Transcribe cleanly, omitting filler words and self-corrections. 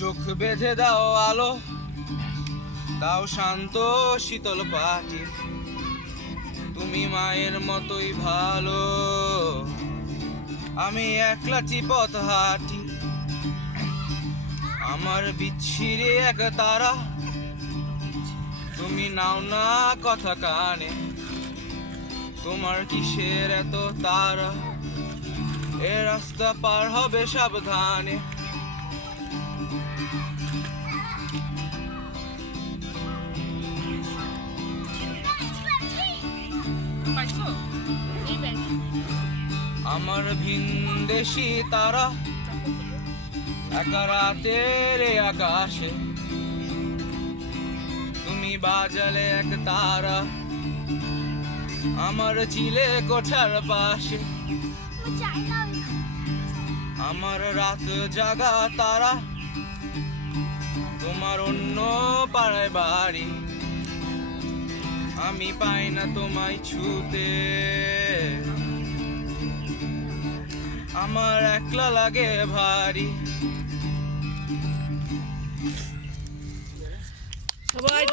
চোখ বেঁধে দাও আলো, দাও শান্ত শীতল পাটি, তুমি মায়ের মতোই ভালো, আমি একলা পথ হাঁটি। আমার বিচ্ছিরে এক তারা, তুমি নাও না কথা কানে, তোমার কিসের এত তারা, এ রাস্তা পার হবে সাবধানে। আমার ভিনদেশি তারা একা রাতের এই আকাশে, তুমি বাজালে এক তারা আমার চিলে কোঠার পাশে। আমার রাত জাগা তারা, তোমার অন্য পাড়ায় বাড়ি, আমি পাই না তোমায় ছুতে, আমার একলা লাগে ভারী। সবাই